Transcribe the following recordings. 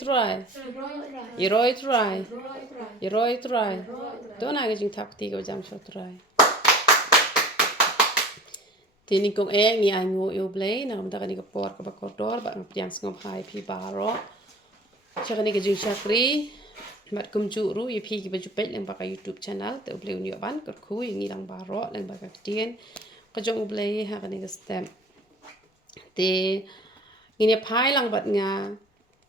try. Iroi try. Iroi try. Don't I get takti go jam so try. Tini kong ni ango yo blay na kamta kani kapor kabakodor ba ngpiang ngop hai pi baro. Chakani ke jing shakri mat kum juru ye pi ki baju pet lang baka YouTube channel te ublay unyo ban kot ku ngi lang baro lang baka tien ko jong ublay ha kani ke stem. Te ini pai lang bat nga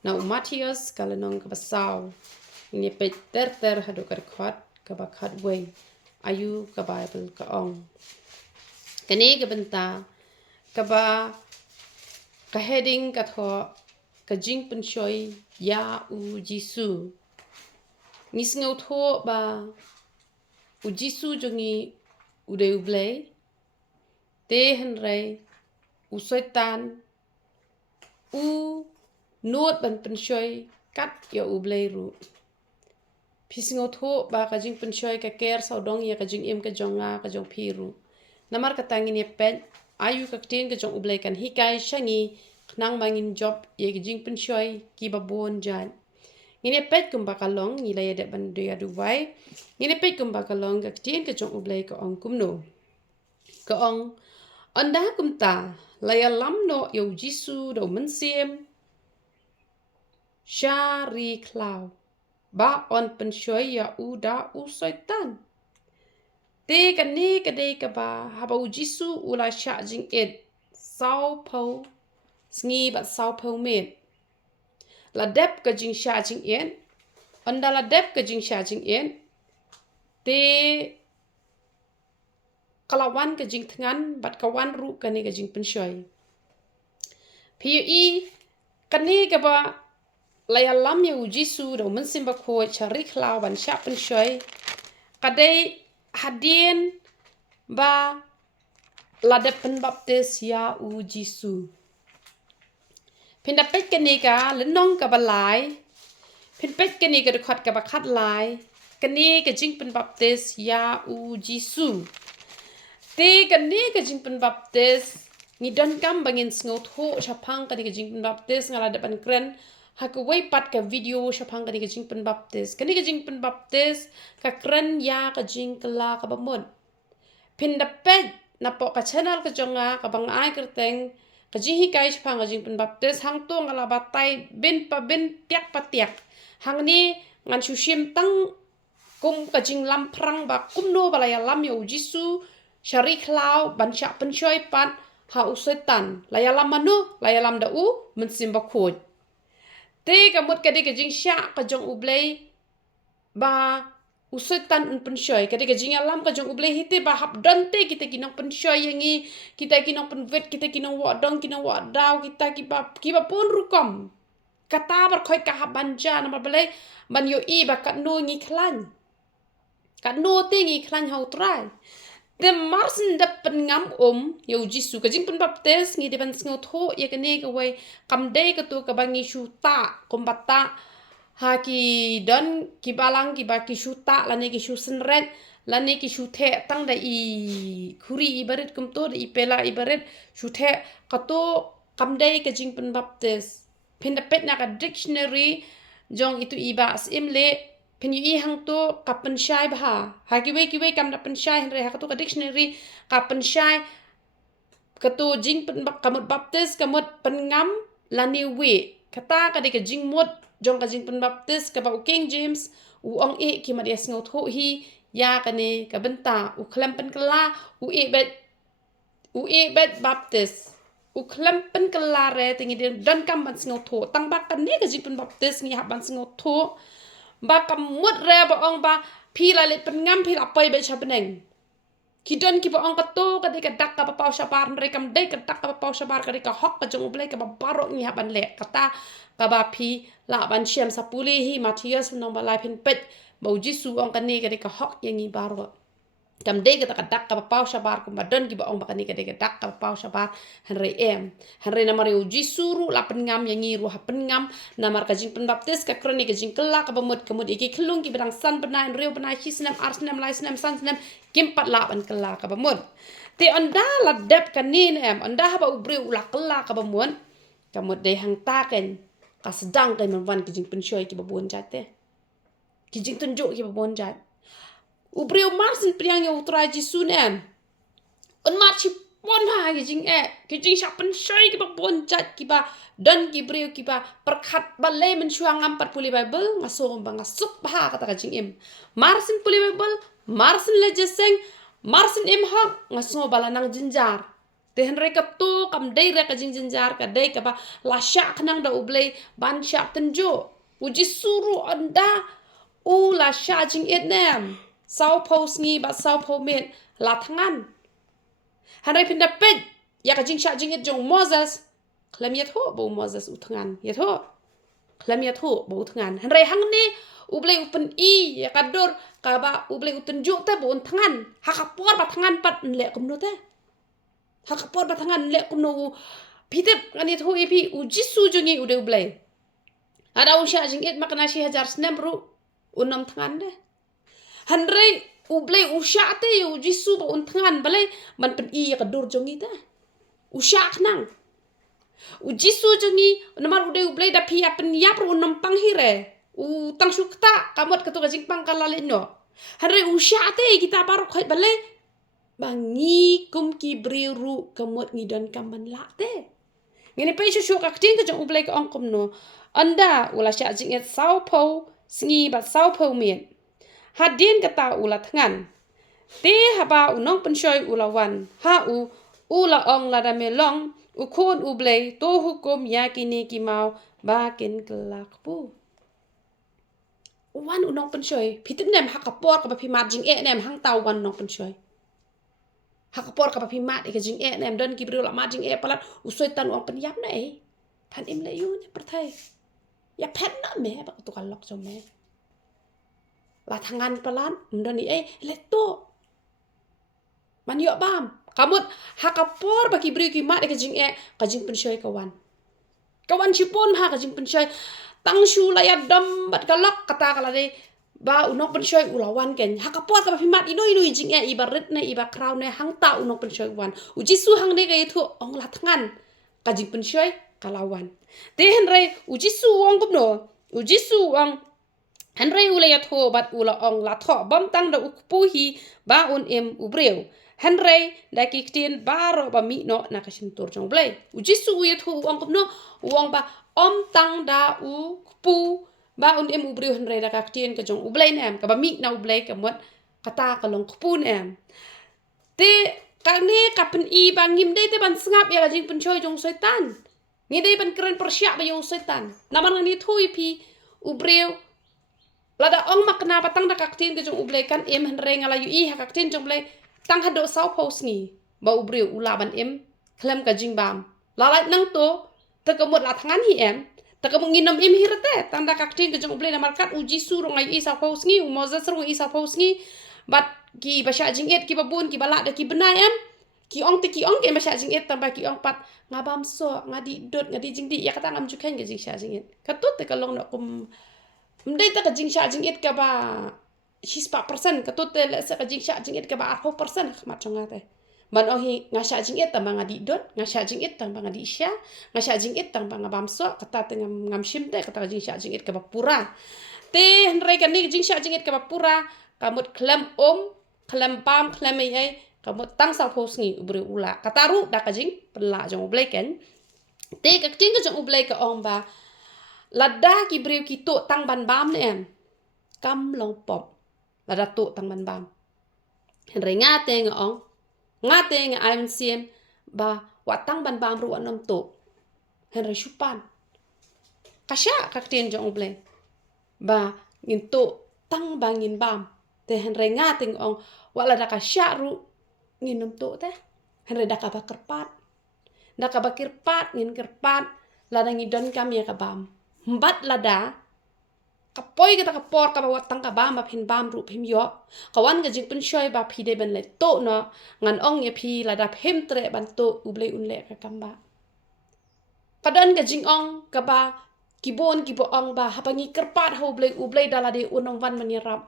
na Matthias kalanong kabasaw. Ini pet ter hadu karkot kabakat way ayu ka Bible ka ong. Kani kabenta kaba ka heading ka tho ka jing penshoy ya u Jisu ngis ngau tho ba u Jisu jongi ude ublay te henrei u setan u not ban penshoy kat ya ublay ru pis ngau tho ba ka jing penshoy ka ker saudong ya ka jing im ka jonga ka jong piru namar katangin ye pen ayu kaktin ke jong ublay kan hikai shangi nang mangin job ye jing penshoy ki babon jan ngine pet kum bakalong ngila ye de ban de adu wai ngine pet kum bakalong kaktin ke jong ublay ko ong kumno ko ong anda kum ta laya lam no yo Jisu do mensiem shari klau ba on penshoy ya uda u setan te kani kadai ka ba haba u Jisu ula sha jing et sao po sngi bat sao po met la dep ka jing sha jing en onda la dep ka jing sha jing en te kalawan ka jing tngan bat kawan ru kani ka jing penshoy pi kani ka ba laya lam ya u Jisu do mensim ba ko chari klau ban sha penshoy kadai hadien ba lade penbaptis ya u Jisu. Pinda pet kani ka lenong ka balai. Pin pet kani ka dekat ka bakat lai. Kani ka jing penbaptis ya u Jisu. Te kani ka jing penbaptis ni don kam bangin sngot ho chapang kani ka jing penbaptis ngala depan kren hakaway pat ka video shapang kani ka jing penbaptis. Kani ka jing penbaptis ka kren ya ka jing kala ka bamon. Pinda pet na po ka channel ka jonga ka bang ai kerteng ka jing hikai shapang ka jing penbaptis hang to ngala batay bin pa bin tiak pa tiak. Hang ni ngan shushim tang kum ka jing lam prang ba kumno balaya lam ya Jisu syari klau ban syak penshoy pat ha usetan laya lam manu laya lam da u mensimba khod. Te kamut kadi ka jing syak ka jong ublay ba usetan un penshoy kadi ka jing alam ka jong ublay hite ba hap dante kita kinong penshoy yangi kita kinong penvet kita kinong wadong kinong wadaw kita kiba pun rukom kata bar khoi ka banja na balay ban yo I ba kat no ngi khlan kat no te ngi khlan hau trai de marsen de pengam yo Jisu ka jing penbaptis ngi de ban sngot ho ye kane ka wai kam de ka to ka bangi shuta kombata ha ki don ki balang ki ba ki shuta la ne ki shu senret la ne ki shu the tang da I khuri ibaret kum to I pela ibaret shu the ka to kam de ka jing penbaptis pinda pet na ka dictionary jong itu ibas imle pen yu hang to ka pensyai bah ha kiwe kam da pensyai henre ha to ka dictionary ka pensyai ka to jing kamut baptis kamut pengam lani we kata ka de ka jing mot jong ka jing penbaptis ka ba King James u ong ki ma dia sngot ho hi ya ka ne ka benta u klem pen kala u bet baptis u klem pen kala re tingi de don kam ban sngot ho tang ba ka ne ka jing penbaptis ngi ha ban sngot ho ba kamut re ba ong ba pila let pengam pila pai be chabeneng kidon ki ba ong ka to ka de ka dak ka pa shabar re kam de ka dak ka pa shabar ka de ka hok ka jong ublay ka ba barok ngi ha ban le kata ka ba pi la ban shem sapuli hi Matthias no ba lai pin pet ba Jisu ong ka ne ka de ka hok yangi barok kam de ka dak ka pa shabar ko ba don ki ba ong ba ka ne ka de ka dak ka pa shabar henre na mari Jisu ru la pengam yangi ru ha pengam na mar ka jing penbaptis ka kroni ka jing kala ka ba mut kemut iki kelung ki bedang san benai reu benai hisnam arsnam laisnam sansnam kimpat la ban kala ka ba mut te onda la dep kanin onda ha ba ubri ula kala ka ba mut kamut de hang taken ka sedang kai man kijing pensyoi ki babon jate kijing tunjuk ki babon jat ubreu marsin priang yo utraji sunen on marchi pon ha kijing syak pensyoi ki babon jat ki ba dan ki breu ki ba perkhat balai mensyuang ampat puli bible ngaso ba ngasuk ba kata kijing im marsin puli bible marsin lejeseng marsin im hak ngaso balanang jinjar Tehen reka tu kam dai reka jinjar ka dai ka ba la syak nang da ublei ban syak tenjo uji suru anda u la syak jing et nem sau pos ngi ba sau po met la thangan hanai pinda pet ya ka jing syak jing et jong Moses klem yet ho bo Moses u thangan yet ho klem yet ho bo thangan hanai hang ni ublei upen I ya ka dor ka ba ublei utenjo te bo thangan ha ka por ba thangan pat le kum no te Hakapor batangan le kuno pitep kanit hu ipi uji sujungi ude ublay. Ada usya jing it makna si hajar snem ru unam tangan de. Hanrei ublay usya te uji su ba un tangan balay man pen I ka dur jongi te. Usya knang. Uji sujungi namar ude ublay da pi apen yap ru unam panghire. U tang sukta kamot katu kajing pang kalale no. Hanrei usya te kita baru khait balay bangi kum ki briru kamot ngidon kaman lakte. Ngini pa isu ka kting ka jong ublay ka ongkom no. Anda ula syak jing et sao po sngi bat sao po mien. Hadin kata ula thangan. Te haba unong pensyoy ulawan. Ha u ula ong lada melong ukon ublay to hukum yakini ki mau bakin kelak pu. Wan unong pensyoy pitip nem hakapor ka papimat jing e nem hang tau wan unong pensyoy. Hakapor ka papimat ka jing e nem don ki bru la ma jing e palat usoy tan uang penyap na pan im le yu ne perthai ya pet na me ba tu kan lok jo me la thangan palan don ni le to man yo bam kamut hakapor ba ki bru ki mat ka jing pensyoy kawan chipon ha ka jing pensyoy tang shu la ya dam bat ka lok kata kala de ba unong pensyoy ulawan ken hakapor ka papimat ino jing ibarit ne iba kraw ne hang ta unong pensyoy wan uji su hang ne kay thu ong la thangan ka jing pensyoy kalawan te henrei uji su ong gumno uji su ong henrei ulaya tho bat ula ong la tho bam tang da ukpuhi ba un em ubreu henrei da ki ktin baro ba mi no na ka sintur jong blai uji su uya tho ong gumno uang ba om tang da ukpu ba un em ubreu henrei da ka ktin ka jong ublai nem ka ba mi na ublai ka mot kata ka long kpun em te ka ne ka pen I bangim de te ban sngap ya jing pensyoy jong setan ngi de ban keren persyak ba yo setan naman ni thui pi ubreu lada ong makna patang da ka ktin ka jong ublai kan em henrei ngala yu I ha ka ktin jong blai tang hado sau pos ngi ba ubreu ula ban em klem ka jing bam lalai nang to te ka mot la thangan hi em taka menginam im hirate tanda kakting ke jong ublay na markat uji surong ay isa paus ngi Moses ru isa paus ngi bat ki basya jing et ki babun ki balak da ki benai am ki ong te ki ong ke basya jing et tambah ki ong pat ngabam so ngadi dot ngadi jing di ya kata ngam juken ke jing sya jing et katut te kalong na kum mdai ta ka jing sya jing et ka ba 6% katut te le sa ka jing sya jing et ka ba 4% khmat chonga te man ohi ngasya jing et tambah ngadi dot ngasya jing et tambah ngadi isya ngasya jing et tambah ngabam so kata te ngam shim te kata jing sya jing et ka pura te henrei kan ni jing sya jing et ka pura kamut klem klem pam klem ai kamut tang sa pos ngi ubri ula kata ru da ka jing pela jong ublai ken te ka ting ka jong ublai ka ong ba lada ki breu ki to tang ban bam ne em kam long pop lada to tang ban bam henrei ngate nga ong ngate nga aim siem ba watang ban bam ru anom to henrei shupan kasya kakten jong ublai ba ngin to tang bangin bam te henrei ngate ong wala da kasya ru nginom to te henrei da ka bakerpat da ka bakirpat ngin kerpat lada ngidon kam ya ka bam mbat lada kapoy kita kapor ka bawat tang ka bam ba phin bam ru phim yo kawan ga jing pensyoy ba phi de ben le to no ngan ong ye phi la da phem tre ban to ublei un le ka kamba kadan ga jing ong ka ba kibon kibo ong ba hapangi kerpat ho ublei dala de unong wan manirap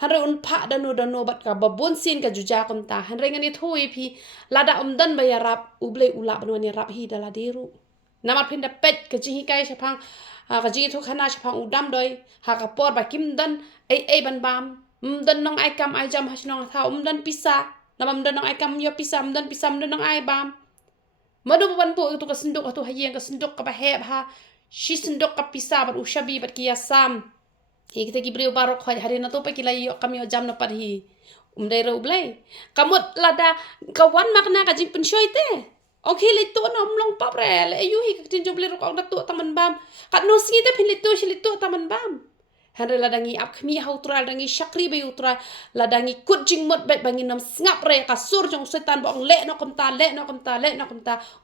hanre un pha danu bat ka babon sin ka juja kom ta hanre ngani thui phi lada dan bayarap ublei ula ban manirap hi dala de ru namat phin da pet ka jing kai sapang ka jing thu khana chapang udam doi ha ka por ba kim dan ai ban bam dan nong ai kam ai jam hasnong tha dan pisa namam dan nong ai kam yo pisa dan pisam dan nong ai bam madu ban po tu ka sendok tu hayeng ka sendok ka ba heb ha shi sendok ka pisa bat ushabi bat kiasam kita gibreu barok hari na to pa kilay kami jam na parhi dai ro blai kamot lada kawan makna ka jing pensyoy te okay lito na umlong pa pre le ayu hi tin joble ro ka na to taman bam kat no singi te pin lito taman bam hanre ladangi ap khmi hautra ladangi shakri be utra ladangi kut jing mot bet bangin nam ngap re ka sur jong setan bong le no komta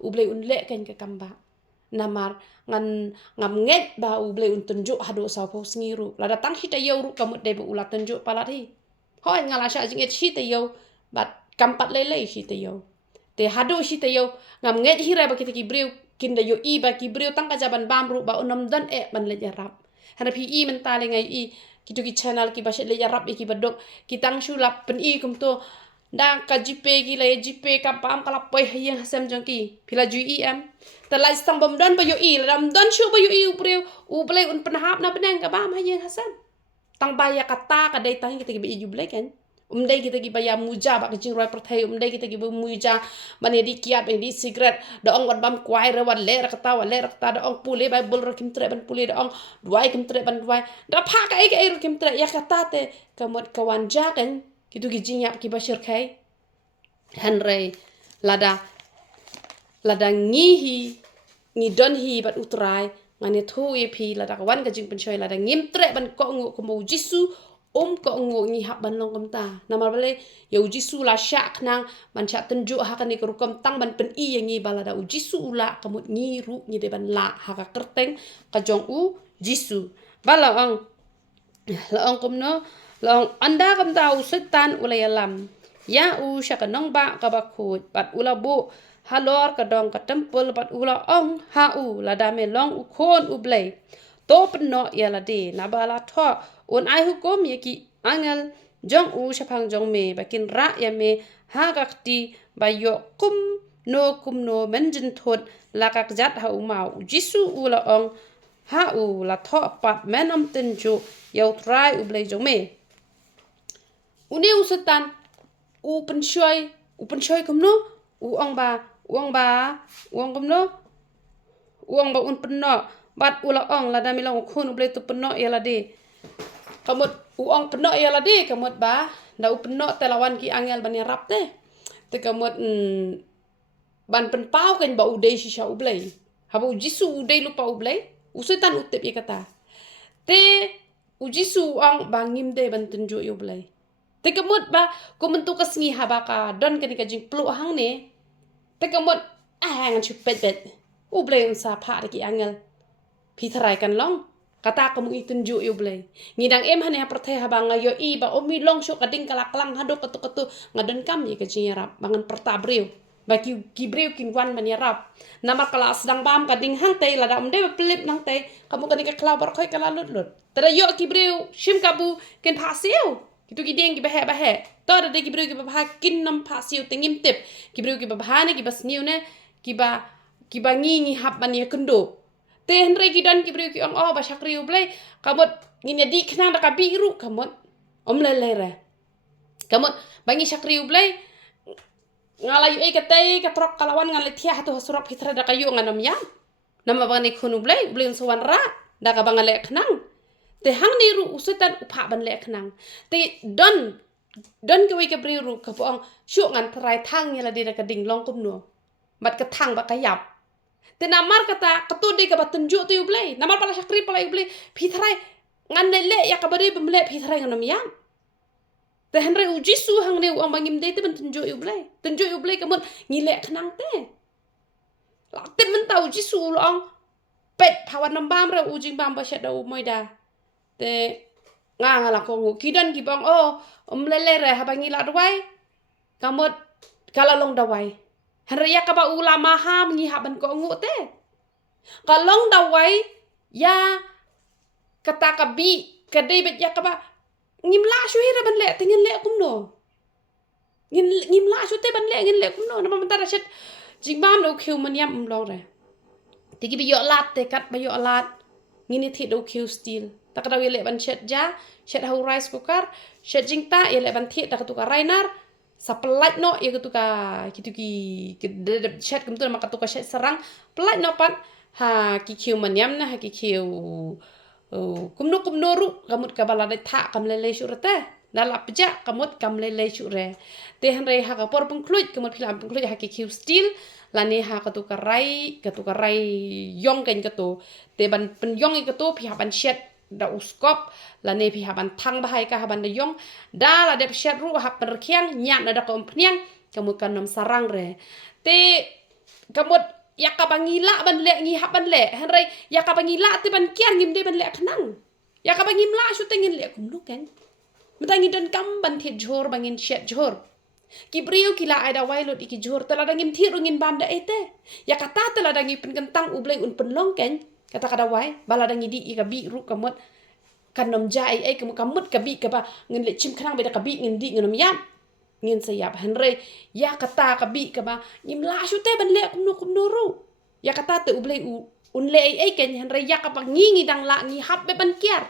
ublai un le kan ka kamba namar ngan ngam nget ba ublai un tunjuk hado sa po singiru lada tang hita yau ru kamut de bu ulat tunjuk palat hi hoi ngala sha jing et hita yau bat kampat lele hita yau te hado hita yau ngam nget hira ba kita kibreu kinda yo i ba kibreu tang ka jaban bam ru ba unam dan ban le jarap hana pi i mentale ngai i kitu ki channel ki baset le jarap i ki badok kitang sulap pen i kum to dang ka jipe ki le jipe ka pam kala poi hayang hasam jong ki pila ju i am ta lai stang bom don ba yo i lam don shu ba yo i upreu uplei un penhap na penang ka bam hayang hasam tang baya kata ka dai tang kita ki bi ju blek kan dai kita ki baya muja ba jing roi perthai dai kita ki muja bani di kiat bani di cigarette da ong wat bam kwai re wat le ra kata da ong pule ba bul ra kim tre ban pule da ong duai kim tre ban duai da pha ka ai ro kim tre ya kata te kamot kawan ja kan kitu ki jing yap ki bashir khai hanre lada ngi don hi bat utrai ngane thu e phi lada kawan ka jing pensoi lada ngim tre ban ko ngo ko mo jisu ko ngo ngi hab ban long kom ta namar bale ya jisu la syak nang ban cha tunjuk ha kan ni ko kom tang ban pen i ngi balada jisu ula kamut ngi ru ngi de ban la ha ka kerteng ka jong jisu bala ong kom no long anda kam tau setan ulayalam ya syakanong ba ka ba khut bat ula bu halor ka dong ka tempel bat ula ong ha la dame long khon blai to pno ya la de na bala tho on ai hukum ya ki angel jong syapang jong me bakin ra ya me ha gakti ba yo kum no menjin thot la ka jat ha mau jisu ula ong ha la tho pat menom tenju yau trai blai jong me uni usetan pensyoy kumno uang kumno uang ba un penno bat ula ong la dami long khun ublay tu penno ya la de kamut uang penno ya la de kamut ba da u penno te lawan ki angel ban rap te kamut ban pen pau kan ba udai shisha ublay habu jisu udai lupa ublay usetan utep ya kata te ujisu ang bangim de ban tunjuk ublay te kamut ba kumentu kasngi habaka don kan ka jing plu hang ne te kamut ngan chu pet ublay un sa pha ki angel pi tharai kan long kata kamu itunju ublay ngidang em hane perthai habanga yo i ba omi long sho kading kalaklang hado ketu ngadon kam ye ka jing yarap bangan pertabreu ba ki breu kin wan man yarap namar kala sedang bam kading hang te lada umde pelip nang te kamu kan ka klabar khoi kala lut tada yo ki breu shim kabu ken phasiu kitu ki deng ki bahe to da ki breu ki ba kin nam phasiu tengim tip ki breu ki ba ne ki bas niu ne ki ba ngi hab man ye kendo te henre ki dan ki breu ki ong ba shakri ublai kamot ngine di knang da ka biru kamot omlele re kamot bangi shakri ublai ngalayu katay katrok kalawan ngalitya hatu hasurap hitra da kayo nganam ya nama bang ni khunu blay unsuwan ra da ka bang le khnang te hang ni ru usetan upha ban le khnang te don ke wi ke bri ru ka pong shu ngan trai thang ya la de da ka ding long kum no mat ka thang ba ka yap te namar kata katu de ka batun ju tu blay namar pala sakri pala blay phitrai ngan le ya ka bari bemle phitrai nganam ya te henre ujisu hang ne uang bangim de te ben tunjuk ublay kamon ngile khnang te la te men tau ujisu long pet pawan nambam re ujing bam ba shada moy da te nga la ko kidan ki bang lele re ha bangi la dwai kamot kala long dawai henre ya ka ba ulama ham ngi haban ko ngu te kalong dawai ya kata ka bi kadai bet ya ka ba ngim la shu hira ban le tingin le kum no ngim la shu te ban le ngin le kum no nama mentara shet jing bam no khiu man yam long re tigi bi yo lat te kat ba yo lat ngini thi do kiu steel tak daw yele ban shet ja shet hau rice cooker shet jingta yele ban thi tak tu ka rainar sa pelat no ya tu ka kitu ki shet kum tu maka tu ka shet serang pelat no pat ha ki kiu manyam na ha ki kiu kumno ru kamut ka balade tha kam lele syurate dala peja kamut kam lele syure te hanre ha ka por pengkluit kamut philam pengkluit ha ki kiu steel lani ha ka tu ka rai yong ken ka tu te ban pen yong ka tu phi ha ban shet da uskop lani phi ha ban thang bahai ka ha ban da yong da la de shet ru ha per khiang nyat da ko pniang kamut kan nom sarang re te kamut yaka bangila ban le ngi ha ban le hanre yaka bangila te ban kian ngim de ban le khnang yaka bangim la shu tengin le kum lu ken matangi dan kam ban thit jhor bangin shet jhor ki brio ki la ada wailot iki jhor tala dangim thit rungin bam da ete yaka ta tala dangi pen kentang ubleng un pen long ken kata kada wai bala dangi di i ka bi ru kamut kanom jai ai kamut ka bi ka ba ngin le chim khnang be da ka bi ngin di ngin yam ngin sayap hanre ya kata ka bi ka ba ngim la shu te ban le kumno ru ya kata te ublei un le ai ken hanre ya ka pa ngi dang la ngi hap be ban kiar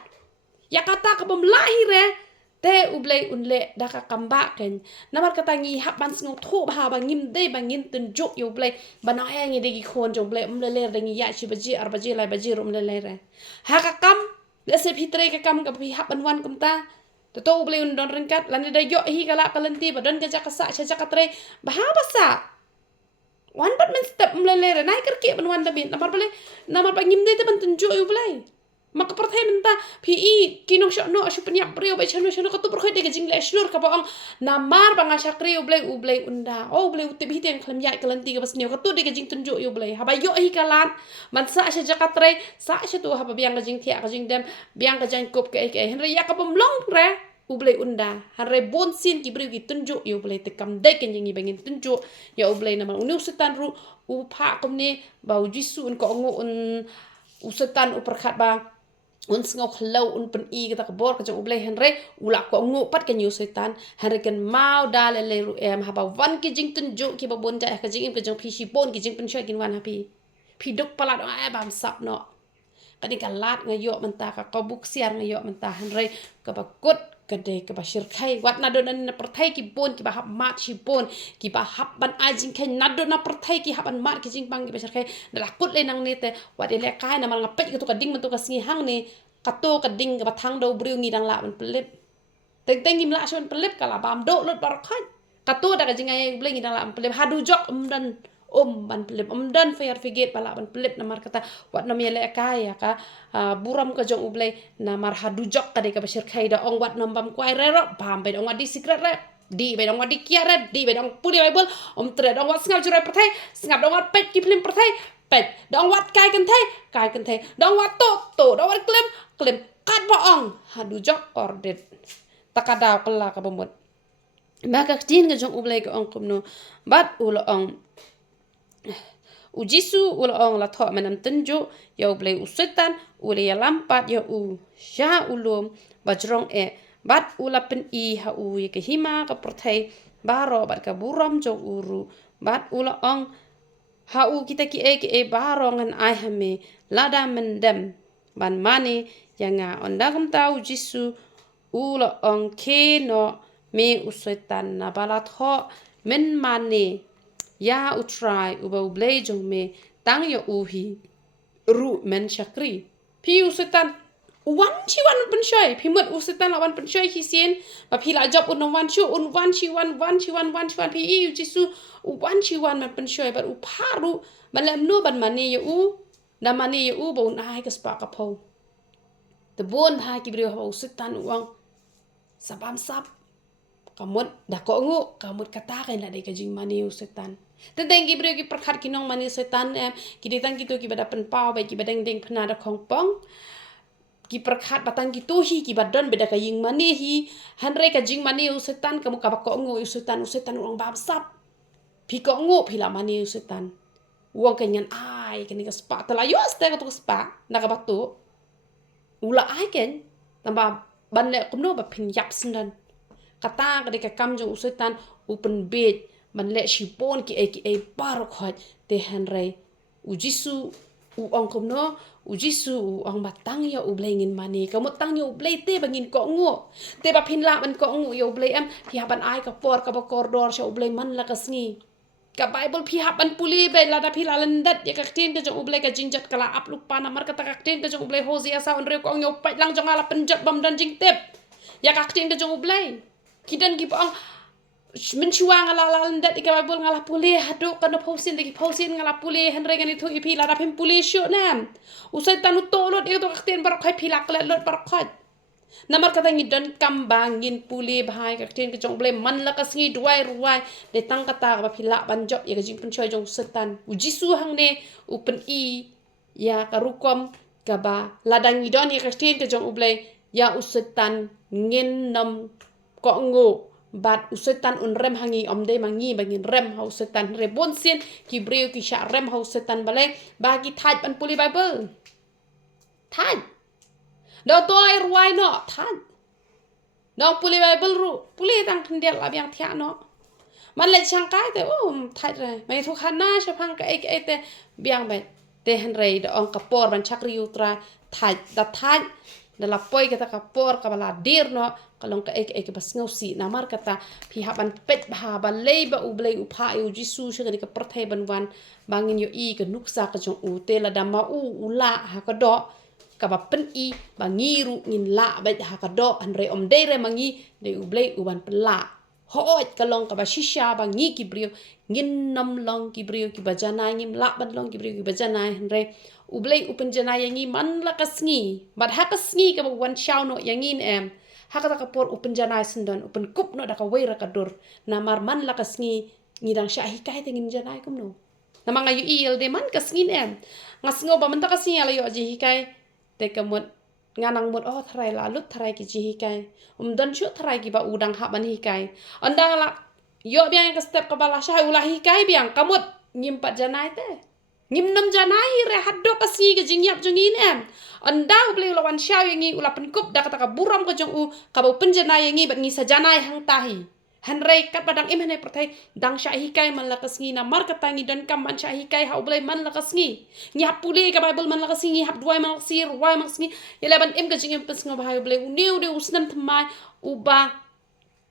ya kata ka bom lahi re te ublei un le da ka kamba ken namar kata ngi hap ban sngo tho ba ba ngim de ba ngin tun jok yo blei bana ai ngi de gi khon jong blei le le ngi ya chi baji ar baji lai baji rum le re ha ka kam le se phitre ka kam ka pi hap ban wan kum ta to ublei un don ringkat lani da yo hi kala kalenti ba don ka jaka sa cha jaka tre ba ha basa wan bat men step mlele re nai ker ke ban wan da bin namar ba ngim de te ban tun jo yo blei maka perthai menta pi i kinong syo no asu penyap prio ba chano ka tu perkhoi de ka jingle slur ka ba ong namar ba nga sakri ublei unda ublei uti bi teng khlam yai kalenti ka bas neu ka tu de ka jing tun jo yo blei ha ba yo hi kalan man sa cha jaka tre sa cha tu ha ba biang ka jing thia ka jing dem biang ka jang kop ke henre ya ka bom long re ublei unda hanre bon sin ki brio ki tunjuk yo ublei te kam de ken yangi bangin tunjuk ya ublei nama unu setan ru u pha komne ba jisu un ko ngo un usetan u perkhat ba un sngau khlau un pen i ka ka bor ka jong ublei hanre ula ko ngo pat ka nyu setan hanre ken mau da le ru em ha ba wan ki jing tunjuk ki ba bon ja ka jing im ka jong phi shi bon ki jing pen shoi kin wan ha pi dok palat ai bam sap no kadi ka lat ngayo menta ka buk siar ngayo menta hanre ka ba kut kade ke ba shirkai wat na don na perthai ki bon ki ba hap mat shi bon ki ba hap ban ajing kai na don na perthai ki haban mat ki jing bang ki ba shirkai na lakut le nang ne te wat ele kai na mal ngapet ki tu ka ding man tu ka singi hang ne ka to ka ding ka ba thang do briu ngi dang la man pelip teng ngim la shon pelip kala bam do lot bar khai ka to da ka jing ai bleng ngi dang la pelip hadu jok dan ban pelip dan fair figet pala ban pelip namar kata wat nam yele kaya ka buram ka jong ublei namar hadu jok ka de ka basir khai da ong wat nam bam kwai re ro bam be ong wat di secret re di be ong wat di kia re di be ong puli bible tre dong wat sngal jure perthai sngal dong wat pet ki film perthai pet dong wat kai kan thai dong wat to dong wat klem kat ba ong hadu jok ordet takadaw kala ka bomot maka tin ka jong ublei ka ong kumno bat ulo ong ujisu ula ong la tho manam tenjo ya ublei usetan ule ya lampat ya sha ulum bajrong bat ula pen i ha u ke hima ka perthai baro bat ka buram jong uru bat ula ong ha u kita ki e baro ngan ai hame lada mendem ban mane yanga ondagam tau jisu ula ong ke no me usetan na balat ho men mane ya utrai uba ublei jong me tang yo uhi ru men shakri pi usetan wan chi wan pen shoi pi mut usetan la wan pen shoi ki sin ba pi la job un wan chi wan pi i jisu wan chi wan man pen shoi ba u paru malam no ban mane yo da mane yo bo un ai ka spa ka pho the bon ha ki brio ho usetan uang sabam sap kamut da ko ngu kamut kata kai la de ka jing mane usetan tentang ki brio ki perkhat ki nong mani setan ki ditang ki tu ki bada pen pau ba ki badeng deng phna da khong pong ki perkhat batang ki tu hi ki badon beda ka ying mani hi hanre ka jing mani setan kamu ka ko ngo setan urang bab sap pi ko ngo pi la mani setan uang kenyan ai kini ka spa tala yo ste ka tu spa na ka batu ula ai ken tamba ban le kumno ba phin yap sindan kata ka de ka kam jong setan open bed man le shipon ki e baro khot te hanre ujisu ong kum no Jisu ong batang ya ublay ngin mani kamu tang ya ublay te bangin ko ngu te ba phin la ban ko ngu ya ublay am phi haban ai ka por ka ba koridor sha ublay man la kasngi ka Bible phi haban puli be la da phi la landat ya ka tin ka jong ublay ka jinjat kala ap lupa na mar ka ta ka tin ka jong ublay Hosea sa on re ko nyu pai lang jong ala penjat bam dan jing tep ya ka tin ka jong ublay kidan ki ong mencuang ala landat ika Bible ngala puli hadu kana pausin ngala puli henre ngani thu ipi la da pim puli syo nam usai tanu tolot itu ka tin bar khai phi la kala lot bar khat namar kata ngidan kambangin puli bahai ka tin ka jong ublay man la ka sngi duai ruai de tang kata ba phi la ban job ya ka jing pen choi jong setan Jisu hang ne upen i ya ka rukom ka ba ladang idon ya ka tin ka jong ublay ya usetan ngin nam ko ngu bat usetan un rem hangi omde mangi bangin rem hau setan rebon sin ki breu ki sha rem hau setan bale bagi thaj pan puli Bible thaj do toy ruai no thaj no puli Bible ru puli tang kendel ab yang thia no man le chang kai te thaj re mai thu khana sha phang ka ek te biang ba te han rei do ong kapor ban chakri utra thaj da thaj da la poi kata kapor ka bala dir no kalong ka ek bas ngausi namar kata phi haban pet ba ba leba ublei upha u Jisu shagani ka prathai ban wan bangin yo i ka nuksa ka jong u te la dama u ula ha ka do ka ba pen i bangiru ngin la ba ha ka do an re om de re mangi de ublei u ban pela hoot kalong ka ba shisha bangi ki brio ngin nam long ki brio ki ba jana ngim la ban long ki brio ki ba jana han re ublei upen jana yangi man la kasngi bat ha kasngi ka ba wan shau no yangin em hakata kapor upen janai sendon upen kup no da ka weira ka dur namar man la kasngi ngidang syahi kai tengin janai kum no namang ayu il de man kasngin em ngasngo ba man ta kasngi ala yo ji kai te kamut nganang mut tharai la lut tharai ki ji kai dan shu tharai ki ba udang ha ban hi kai andang la yo biang ka step ka bala syai ulah hi kai biang kamut ngimpat janai te ngim nam janai re haddo kasngi ke jingyap jungin em andang beli lawan syau yangi ula penkup da kata ka buram ka jong u ka bau penjana yangi bat ngi sajanai hang tahi hanrei kat padang im hanai pertai dang syahi kai man la kasngi na mar katangi dan kam man syahi kai ha ublai man la kasngi ngi hap puli ka Bible man la kasngi hap duai man sir ruai man kasngi ya laban im ka jingim pesngo bahai ublai uniu de usnam tmai uba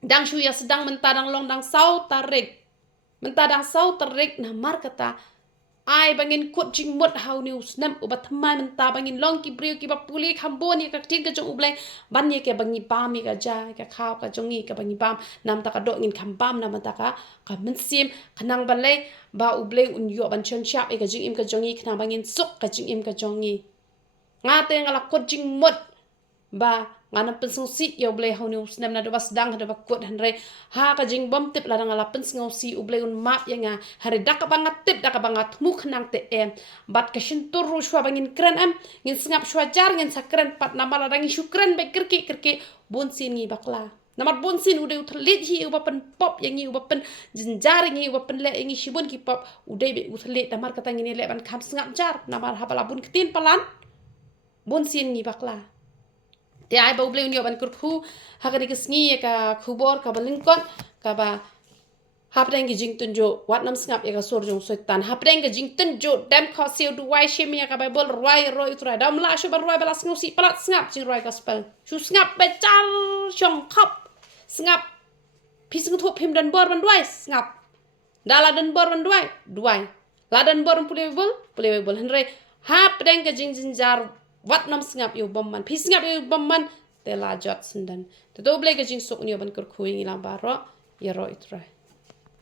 dang shu ya sedang mentadang long dang sau tarik mentadang sau tarik na mar kata ai bangin kut jing mut hau ni usnam ubat thamai menta bangin long ki brio ki ba puli khambon ni ka tin ka jong ublai ban ye ke bangi pam ni ka ja ka khaw ka jong ni ka bangi pam nam ta ka do ngin khambam nam ta ka mensim khanang ban le ba ublai un yo ban chen chap e ka jing im ka jong ni khanang bangin suk ka jing im ka jong ni nga te ngala kut jing mut ba ngana pensung si ya ublai hau ni usnam na do bas dang da ba kut hanre ha ka jing bom tip la ngala pensung si ublai un map ya nga hari dak bangat tip dak bangat muk nang te em bat ka shin turu shwa bangin kran am ngin sngap shwa jar ngin sakran pat na mala rangi shukran be kirki bon sin ngi bakla namar bon sin ude utlit hi uba pen pop yang ngi uba pen jinjar ngi uba pen le ngi shibun ki pop ude be utlit namar kata ngini le ban kham sngap jar namar habala bun kitin palan bon sin ngi bakla te ai ba ublei unyo ban kurkhu hakani kesngi ka khubor ka balingkon ka ba hapdeng gi jing tunjo wat nam sngap ya ka sor jong soitan hapdeng gi jing tunjo dam kho siu du wai shemi ya ka ba bol roi roi tra dam la shu ba roi bala sngu si palat sngap jing roi gospel shu sngap be chal shong khop sngap pising thu phim dan bor ban duai sngap dala dan bor ban duai la dan bor pule bol henre hapdeng gi jing jinjar wat nam sngap yu bomman phi sngap yu bomman te la jot sendan te doble ga jing sok ni ban kur khuing ilang baro ya ro itra